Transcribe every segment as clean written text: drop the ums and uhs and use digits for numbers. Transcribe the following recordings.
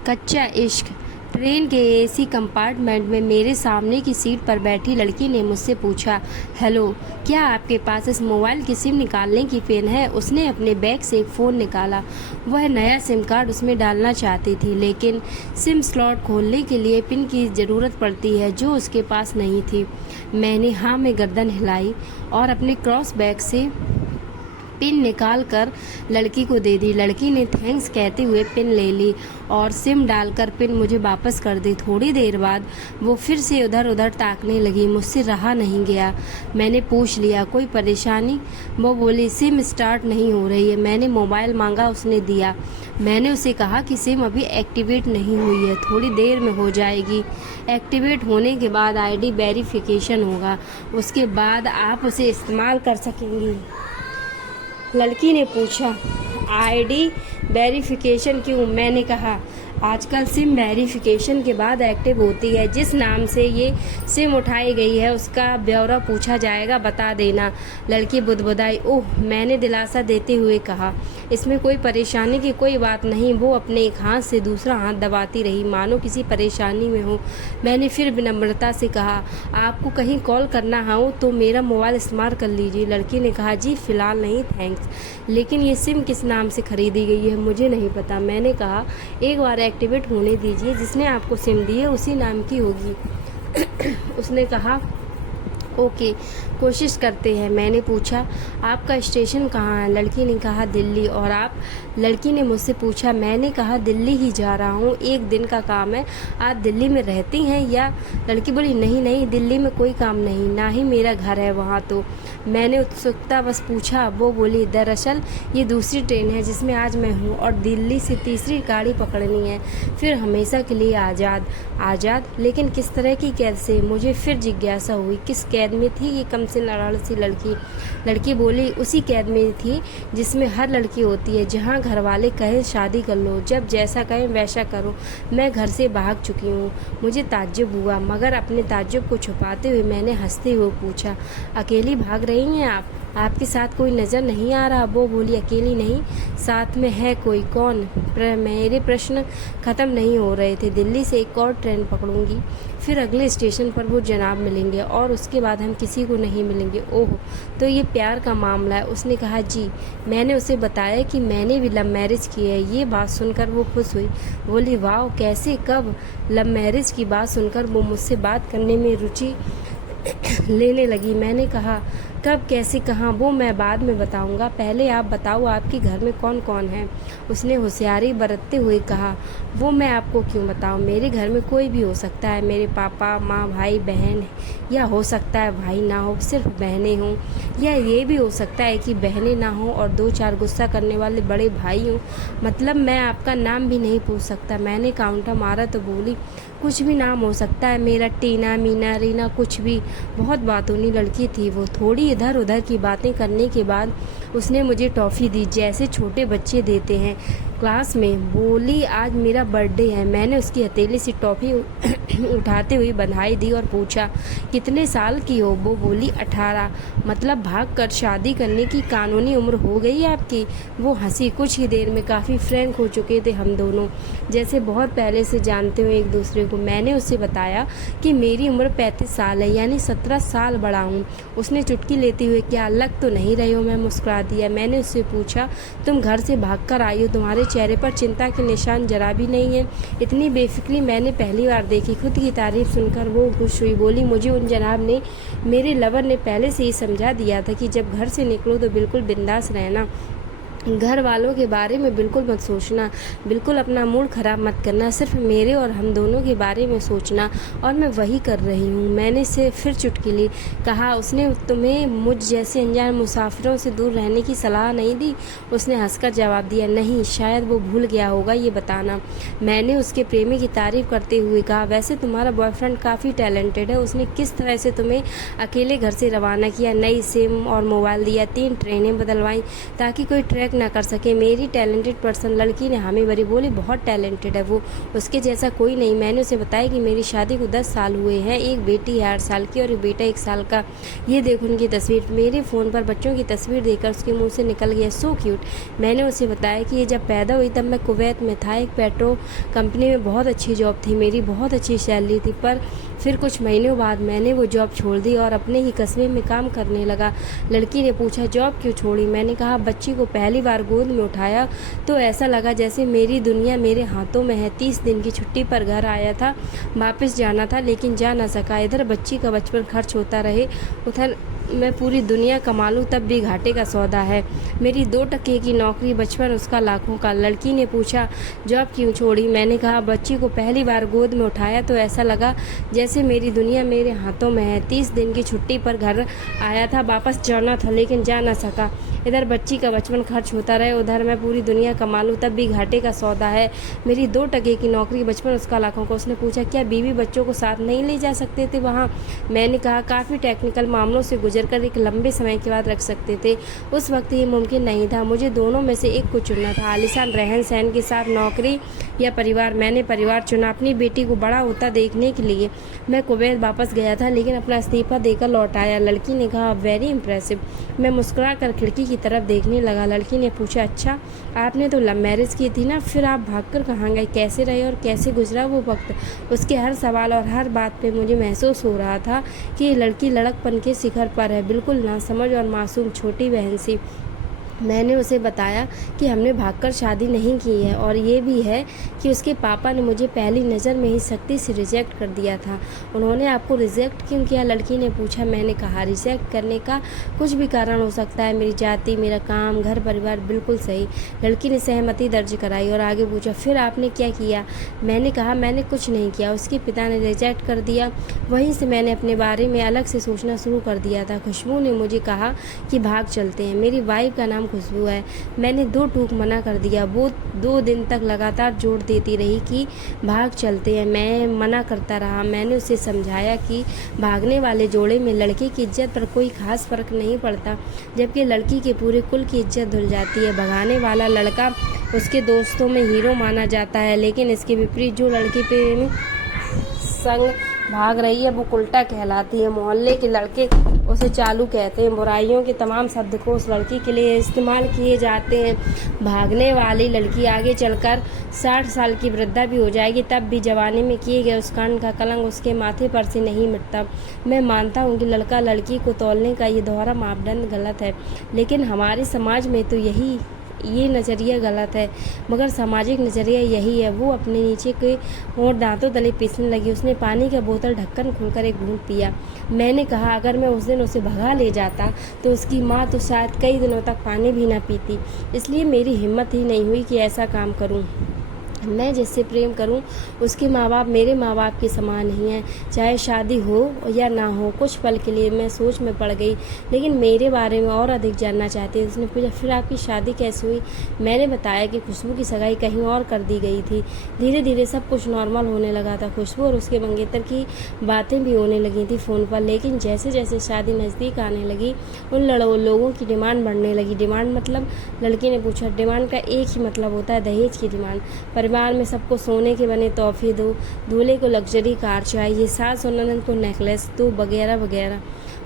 कच्चा इश्क। ट्रेन के एसी कंपार्टमेंट में मेरे सामने की सीट पर बैठी लड़की ने मुझसे पूछा, हेलो, क्या आपके पास इस मोबाइल की सिम निकालने की पेन है? उसने अपने बैग से एक फ़ोन निकाला। वह नया सिम कार्ड उसमें डालना चाहती थी, लेकिन सिम स्लॉट खोलने के लिए पिन की ज़रूरत पड़ती है, जो उसके पास नहीं थी। मैंने हाँ में गर्दन हिलाई और अपने क्रॉस बैग से पिन निकाल कर लड़की को दे दी। लड़की ने थैंक्स कहते हुए पिन ले ली और सिम डालकर पिन मुझे वापस कर दी। थोड़ी देर बाद वो फिर से उधर उधर ताकने लगी। मुझसे रहा नहीं गया। मैंने पूछ लिया, कोई परेशानी? वो बोली, सिम स्टार्ट नहीं हो रही है। मैंने मोबाइल मांगा, उसने दिया। मैंने उसे कहा कि सिम अभी एक्टिवेट नहीं हुई है, थोड़ी देर में हो जाएगी। एक्टिवेट होने के बाद आईडी वेरिफिकेशन होगा, उसके बाद आप उसे इस्तेमाल कर सकेंगी। लड़की ने पूछा, आईडी वेरिफिकेशन क्यों? मैंने कहा, आजकल सिम वेरिफिकेशन के बाद एक्टिव होती है। जिस नाम से ये सिम उठाई गई है उसका ब्यौरा पूछा जाएगा, बता देना। लड़की बुदबुदाई। ओह, मैंने दिलासा देते हुए कहा, इसमें कोई परेशानी की कोई बात नहीं। वो अपने एक हाथ से दूसरा हाथ दबाती रही, मानो किसी परेशानी में हो। मैंने फिर विनम्रता से कहा, आपको कहीं कॉल करना हो तो मेरा मोबाइल इस्तेमाल कर लीजिए। लड़की ने कहा, जी फ़िलहाल नहीं थैंक्स, लेकिन ये सिम किस नाम से खरीदी गई है मुझे नहीं पता। मैंने कहा, एक बार एक्टिवेट होने दीजिए, जिसने आपको सिम दी है उसी नाम की होगी। उसने कहा, ओके, कोशिश करते हैं। मैंने पूछा, आपका स्टेशन कहाँ है? लड़की ने कहा, दिल्ली। और आप? लड़की ने मुझसे पूछा। मैंने कहा, दिल्ली ही जा रहा हूँ, एक दिन का काम है। आप दिल्ली में रहती हैं या? लड़की बोली, नहीं नहीं, दिल्ली में कोई काम नहीं, ना ही मेरा घर है वहाँ तो। मैंने उत्सुकता बस पूछा। वो बोली, दरअसल ये दूसरी ट्रेन है जिसमें आज मैं हूँ और दिल्ली से तीसरी गाड़ी पकड़नी है, फिर हमेशा के लिए आज़ाद। आज़ाद? लेकिन किस तरह की कैद से? मुझे फिर जिज्ञासा हुई, किस कैद में थी ये कम से नराड़ सी लड़की? लड़की बोली, उसी कैद में थी जिसमें हर लड़की होती है, जहाँ घर वाले कहें शादी कर लो, जब जैसा कहें वैसा करो। मैं घर से भाग चुकी हूँ। मुझे ताज्जुब हुआ, मगर अपने ताज्जुब को छुपाते हुए मैंने हंसते हुए पूछा, अकेली भाग रही हैं आप? आपके साथ कोई नज़र नहीं आ रहा? वो बोली, अकेली नहीं, साथ में है कोई। कौन? मेरे प्रश्न ख़त्म नहीं हो रहे थे। दिल्ली से एक और ट्रेन पकड़ूंगी, फिर अगले स्टेशन पर वो जनाब मिलेंगे और उसके बाद हम किसी को नहीं मिलेंगे। ओह, तो ये प्यार का मामला है? उसने कहा, जी। मैंने उसे बताया कि मैंने भी लव मैरिज की है। ये बात सुनकर वो खुश हुई, बोली, वाह, कैसे, कब? लव मैरिज की बात सुनकर वो मुझसे बात करने में रुचि लेने लगी। मैंने कहा, कब, कैसे, कहाँ? वो मैं बाद में बताऊंगा, पहले आप बताओ आपके घर में कौन कौन है? उसने होशियारी बरतते हुए कहा, वो मैं आपको क्यों बताऊं? मेरे घर में कोई भी हो सकता है, मेरे पापा, माँ, भाई, बहन, या हो सकता है भाई ना हो, सिर्फ बहनें हों, या ये भी हो सकता है कि बहनें ना हो और दो चार गुस्सा करने वाले बड़े भाई हों। मतलब मैं आपका नाम भी नहीं पूछ सकता? मैंने काउंटर मारा तो बोली, कुछ भी नाम हो सकता है मेरा, टीना, मीना, रीना, कुछ भी। बहुत बातूनी लड़की थी वो। थोड़ी इधर उधर की बातें करने के बाद उसने मुझे टॉफ़ी दी, जैसे छोटे बच्चे देते हैं क्लास में। बोली, आज मेरा बर्थडे है। मैंने उसकी हथेली से टॉफ़ी उठाते हुए बधाई दी और पूछा, कितने साल की हो? वो बोली, 18। मतलब भाग कर शादी करने की कानूनी उम्र हो गई आपकी? वो हंसी। कुछ ही देर में काफ़ी फ्रैंक हो चुके थे हम दोनों, जैसे बहुत पहले से जानते हुए एक दूसरे को। मैंने उसे बताया कि मेरी उम्र 35 साल है, यानी 17 साल बड़ा हूँ। उसने चुटकी लेते हुए, क्या लग तो नहीं रही हो? मैं मुस्कुरा दिया। मैंने उससे पूछा, तुम घर से भागकर आई हो, तुम्हारे चेहरे पर चिंता के निशान जरा भी नहीं है। इतनी बेफिक्री मैंने पहली बार देखी। खुद की तारीफ सुनकर वो खुश हुई, बोली, मुझे उन जनाब ने, मेरे लवर ने पहले से ही समझा दिया था कि जब घर से निकलो तो बिल्कुल बिंदास रहना, घर वालों के बारे में बिल्कुल मत सोचना, बिल्कुल अपना मूड ख़राब मत करना, सिर्फ मेरे और हम दोनों के बारे में सोचना। और मैं वही कर रही हूँ। मैंने से फिर चुटकी ली। कहा, उसने तुम्हें मुझ जैसे अनजान मुसाफिरों से दूर रहने की सलाह नहीं दी? उसने हंसकर जवाब दिया, नहीं, शायद वो भूल गया होगा ये बताना। मैंने उसके प्रेमी की तारीफ़ करते हुए कहा, वैसे तुम्हारा बॉयफ्रेंड काफ़ी टैलेंटेड है। उसने किस तरह से तुम्हें अकेले घर से रवाना किया? नई सिम और मोबाइल दिया, 3 ट्रेनें बदलवाईं ताकि कोई ट्रैक सिलेक्ट ना कर सके। मेरी टैलेंटेड पर्सन। लड़की ने हामी भरी, बोली बहुत टैलेंटेड है वो, उसके जैसा कोई नहीं। मैंने उसे बताया कि मेरी शादी को 10 साल हुए हैं, एक बेटी है 8 साल की और एक बेटा 1 साल का। ये देखो उनकी तस्वीर। मेरे फ़ोन पर बच्चों की तस्वीर देखकर उसके मुंह से निकल गया, सो क्यूट। मैंने उसे बताया कि ये जब पैदा हुई तब मैं कुवैत में था, एक पेट्रो कंपनी में बहुत अच्छी जॉब थी, मेरी बहुत अच्छी सैलरी थी। पर फिर कुछ महीनों बाद मैंने वो जॉब छोड़ दी और अपने ही कस्बे में काम करने लगा। लड़की ने पूछा, जॉब क्यों छोड़ी? मैंने कहा, बच्ची को पहली बार गोद में उठाया तो ऐसा लगा जैसे मेरी दुनिया मेरे हाथों में है। 30 दिन की छुट्टी पर घर आया था, वापस जाना था लेकिन जा ना सका। इधर बच्ची का बचपन खर्च होता रहे, उधर मैं पूरी दुनिया कमा लूँ तब भी घाटे का सौदा है। मेरी 2 टके की नौकरी, बचपन उसका लाखों का। लड़की ने पूछा, जॉब क्यों छोड़ी? मैंने कहा, बच्ची को पहली बार गोद में उठाया तो ऐसा लगा जैसे मेरी दुनिया मेरे हाथों में है। 30 दिन की छुट्टी पर घर आया था, वापस जाना था लेकिन जा ना सका। इधर बच्ची का बचपन खर्च होता रहे, उधर मैं पूरी दुनिया कमा लूँ तब भी घाटे का सौदा है। मेरी 2 टके की नौकरी, बचपन उसका लाखों का। उसने पूछा, क्या बीवी बच्चों को साथ नहीं ले जा सकते थे वहाँ? मैंने कहा, काफ़ी टेक्निकल मामलों से गुजरकर एक लंबे समय के बाद रख सकते थे। उस वक्त ये मुमकिन नहीं था, मुझे दोनों में से एक को चुनना था, आलीशान रहन सहन के साथ नौकरी या परिवार। मैंने परिवार चुना। अपनी बेटी को बड़ा होता देखने के लिए मैं कुवैत वापस गया था लेकिन अपना इस्तीफा देकर लौट आया। लड़की ने कहा, वेरी इंप्रेसिव। मैं मुस्कुरा कर खिड़की की तरफ देखने लगा। लड़की ने पूछा, अच्छा आपने तो लव मैरिज की थी ना, फिर आप भागकर कहाँ गए? कैसे रहे और कैसे गुजरा वो वक्त? उसके हर सवाल और हर बात पे मुझे महसूस हो रहा था कि ये लड़की लड़कपन के शिखर पर है, बिल्कुल नासमझ और मासूम छोटी बहन सी। मैंने उसे बताया कि हमने भागकर शादी नहीं की है और ये भी है कि उसके पापा ने मुझे पहली नज़र में ही सख्ती से रिजेक्ट कर दिया था। उन्होंने आपको रिजेक्ट क्यों किया? लड़की ने पूछा। मैंने कहा, रिजेक्ट करने का कुछ भी कारण हो सकता है, मेरी जाति, मेरा काम, घर परिवार। बिल्कुल सही। लड़की ने सहमति दर्ज कराई और आगे पूछा, फिर आपने क्या किया? मैंने कहा, मैंने कुछ नहीं किया, उसके पिता ने रिजेक्ट कर दिया। वहीं से मैंने अपने बारे में अलग से सोचना शुरू कर दिया था। खुशबू ने मुझे कहा कि भाग चलते हैं। मेरी वाइफ का नाम खुशबू है। मैंने 2 टूक मना कर दिया। वो 2 दिन तक लगातार जोर देती रही कि भाग चलते हैं। मैं मना करता रहा। मैंने उसे समझाया कि भागने वाले जोड़े में लड़के की इज्जत पर कोई खास फर्क नहीं पड़ता, जबकि लड़की के पूरे कुल की इज्जत धुल जाती है। भगाने वाला लड़का उसके दोस्तों में हीरो माना जाता है, लेकिन इसके विपरीत जो लड़की प्रेमी संग भाग रही है वो उल्टा कहलाती है। मोहल्ले के लड़के उसे चालू कहते हैं। बुराइयों के तमाम शब्द को उस लड़की के लिए इस्तेमाल किए जाते हैं। भागने वाली लड़की आगे चलकर 60 साल की वृद्धा भी हो जाएगी, तब भी जवानी में किए गए उस कांड का कलंक उसके माथे पर से नहीं मिटता। मैं मानता हूँ कि लड़का लड़की को तौलने का ये दोहरा मापदंड गलत है, लेकिन हमारे समाज में तो ये नज़रिया गलत है, मगर सामाजिक नज़रिया यही है। वो अपने नीचे के और दांतों तले पीसने लगी। उसने पानी का बोतल ढक्कन खोलकर एक घूंट पिया। मैंने कहा, अगर मैं उस दिन उसे भगा ले जाता तो उसकी माँ तो शायद कई दिनों तक पानी भी ना पीती। इसलिए मेरी हिम्मत ही नहीं हुई कि ऐसा काम करूँ। मैं जिससे प्रेम करूं उसके माँ बाप मेरे माँ बाप के समान नहीं हैं, चाहे शादी हो या ना हो। कुछ पल के लिए मैं सोच में पड़ गई, लेकिन मेरे बारे में और अधिक जानना चाहती। उसने पूछा, फिर आपकी शादी कैसे हुई? मैंने बताया कि खुशबू की सगाई कहीं और कर दी गई थी। धीरे धीरे सब कुछ नॉर्मल होने लगा था। खुशबू और उसके मंगेतर की बातें भी होने लगी थी फ़ोन पर, लेकिन जैसे जैसे शादी नज़दीक आने लगी उन लोगों की डिमांड बढ़ने लगी। डिमांड मतलब? लड़की ने पूछा। डिमांड का एक ही मतलब होता है, दहेज की डिमांड। परिवार में सबको सोने के बने तोहफे दो, दूल्हे को लग्जरी कार चाहिए, सास और ननद को नेकलेस दो, वगैरह वगैरह।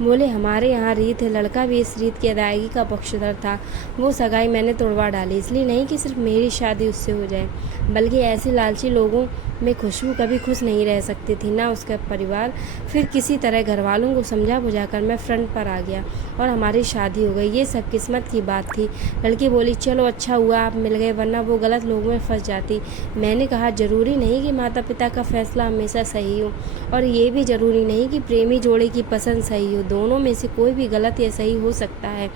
बोले, हमारे यहाँ रीत है। लड़का भी इस रीत की अदायगी का पक्षधर था। वो सगाई मैंने तोड़वा डाली, इसलिए नहीं कि सिर्फ मेरी शादी उससे हो जाए, बल्कि ऐसे लालची लोगों में खुशबू कभी खुश नहीं रह सकती थी, ना उसका परिवार। फिर किसी तरह घर वालों को समझा बुझाकर मैं फ्रंट पर आ गया और हमारी शादी हो गई। ये सब किस्मत की बात थी। लड़की बोली, चलो अच्छा हुआ आप मिल गए, वरना वो गलत लोगों में फंस जाती। मैंने कहा, ज़रूरी नहीं कि माता पिता का फैसला हमेशा सही हो, और ये भी ज़रूरी नहीं कि प्रेमी जोड़े की पसंद सही हो। दोनों में से कोई भी गलत या सही हो सकता है।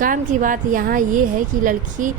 काम की बात यहाँ ये है कि लड़की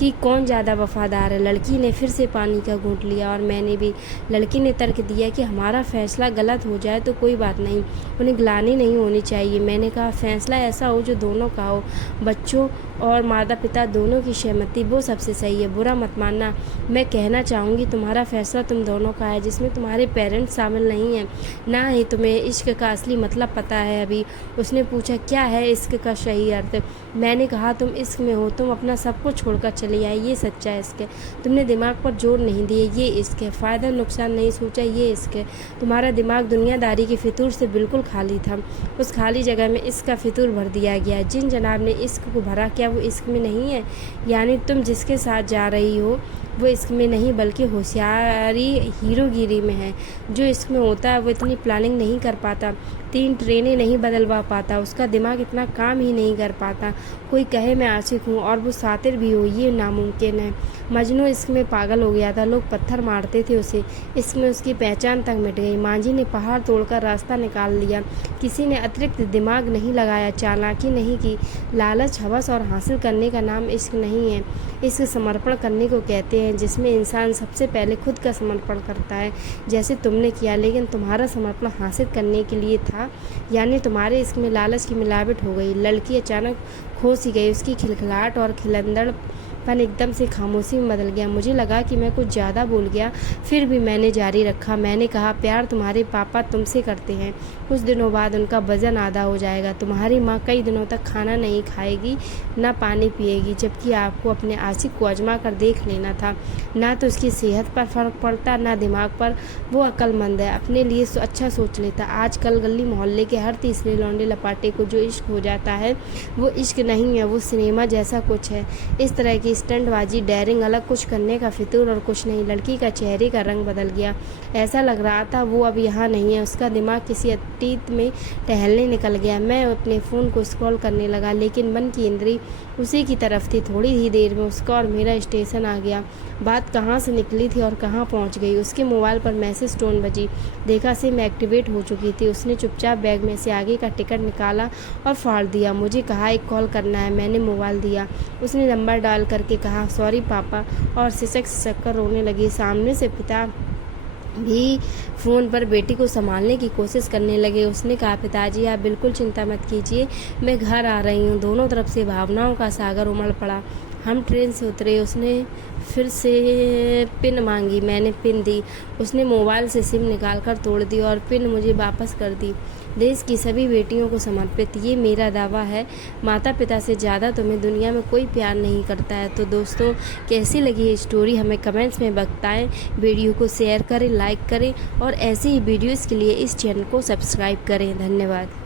की कौन ज़्यादा वफादार है। लड़की ने फिर से पानी का घूंट लिया और मैंने भी। लड़की ने तर्क दिया कि हमारा फैसला गलत हो जाए तो कोई बात नहीं, उन्हें ग्लानि नहीं होनी चाहिए। मैंने कहा, फैसला ऐसा हो जो दोनों का हो। बच्चों और माता पिता दोनों की सहमति वो सबसे सही है। बुरा मत मानना, मैं कहना चाहूँगी तुम्हारा फैसला तुम दोनों का है, जिसमें तुम्हारे पेरेंट्स शामिल नहीं हैं। ना ही तुम्हें इश्क का असली मतलब पता है अभी। उसने पूछा, क्या है इश्क का सही अर्थ? मैंने कहा, तुम इश्क में हो, तुम अपना सब कुछ छोड़कर चली आई, ये सच्चा इश्क है। तुमने दिमाग पर जोर नहीं दिए, ये इश्क है। फ़ायदा नुकसान नहीं सोचा, ये इश्क है। तुम्हारा दिमाग दुनियादारी की फितूर से बिल्कुल खाली था। उस खाली जगह में इश्क का फितूर भर दिया गया। जिन जनाब ने इश्क को भरा, क्या वो इश्क में नहीं है? यानी तुम जिसके साथ जा रही हो वो इश्क में नहीं बल्कि होशियारी हीरोगिरी में है। जो इश्क में होता है वो इतनी प्लानिंग नहीं कर पाता, 3 ट्रेनें नहीं बदलवा पाता, उसका दिमाग इतना काम ही नहीं कर पाता। कोई कहे मैं आशिक हूँ और वो सातिर भी हो, ये नामुमकिन है। मजनू इश्क में पागल हो गया था, लोग पत्थर मारते थे उसे, इश्क में उसकी पहचान तक मिट गई। मांझी ने पहाड़ तोड़कर रास्ता निकाल लिया। किसी ने अतिरिक्त दिमाग नहीं लगाया, चालाकी नहीं की। लालच, हवस और हासिल करने का नाम इश्क नहीं है। इश्क समर्पण करने को कहते हैं, जिसमें इंसान सबसे पहले खुद का समर्पण करता है, जैसे तुमने किया। लेकिन तुम्हारा समर्पण हासिल करने के लिए था, यानी तुम्हारे इश्क में लालच की मिलावट हो गई। लड़की अचानक खो सी गई, उसकी खिलखिलाहट और खिलंदड़पन एकदम से खामोशी में बदल गया। मुझे लगा कि मैं कुछ ज़्यादा बोल गया, फिर भी मैंने जारी रखा। मैंने कहा, प्यार तुम्हारे पापा तुमसे करते हैं, कुछ दिनों बाद उनका वजन आधा हो जाएगा। तुम्हारी माँ कई दिनों तक खाना नहीं खाएगी, ना पानी पिएगी, जबकि आपको अपने आशिक को आजमा कर देख लेना था। ना तो उसकी सेहत पर फ़र्क पड़ता, ना दिमाग पर। वो अक्लमंद है, अपने लिए अच्छा सोच लेता। आजकल गली मोहल्ले के हर तीसरे लौंडे लपाटे को जो इश्क हो जाता है वो इश्क नहीं है, वो सिनेमा जैसा कुछ है। इस तरह की स्टंटबाजी, डेयरिंग, अलग कुछ करने का फितूर और कुछ नहीं। लड़की का चेहरे का रंग बदल गया। ऐसा लग रहा था वो अब यहाँ नहीं है, उसका दिमाग किसी अतीत में टहलने निकल गया। मैं अपने फ़ोन को स्क्रॉल करने लगा, लेकिन मन की इंद्री उसी की तरफ थी। थोड़ी ही देर में उसका और मेरा स्टेशन आ गया। बात कहाँ से निकली थी और कहाँ पहुँच गई। उसके मोबाइल पर मैसेज टोन बजी। देखा सिम एक्टिवेट हो चुकी थी। उसने चुपचाप बैग में से आगे का टिकट निकाला और फाड़ दिया। मुझे कहा, एक कॉल करना है। मैंने मोबाइल दिया। उसने नंबर डाल करके कहा, सॉरी पापा, और सिसक सिसक कर रोने लगी। सामने से पिता भी फ़ोन पर बेटी को संभालने की कोशिश करने लगे। उसने कहा, पिताजी आप बिल्कुल चिंता मत कीजिए, मैं घर आ रही हूँ। दोनों तरफ से भावनाओं का सागर उमड़ पड़ा। हम ट्रेन से उतरे। उसने फिर से पिन मांगी। मैंने पिन दी। उसने मोबाइल से सिम निकाल कर तोड़ दी और पिन मुझे वापस कर दी। देश की सभी बेटियों को समर्पित, ये मेरा दावा है। माता पिता से ज़्यादा तुम्हें दुनिया में कोई प्यार नहीं करता है। तो दोस्तों, कैसी लगी ये स्टोरी हमें कमेंट्स में बताएं। वीडियो को शेयर करें, लाइक करें और ऐसे ही वीडियोज़ के लिए इस चैनल को सब्सक्राइब करें। धन्यवाद।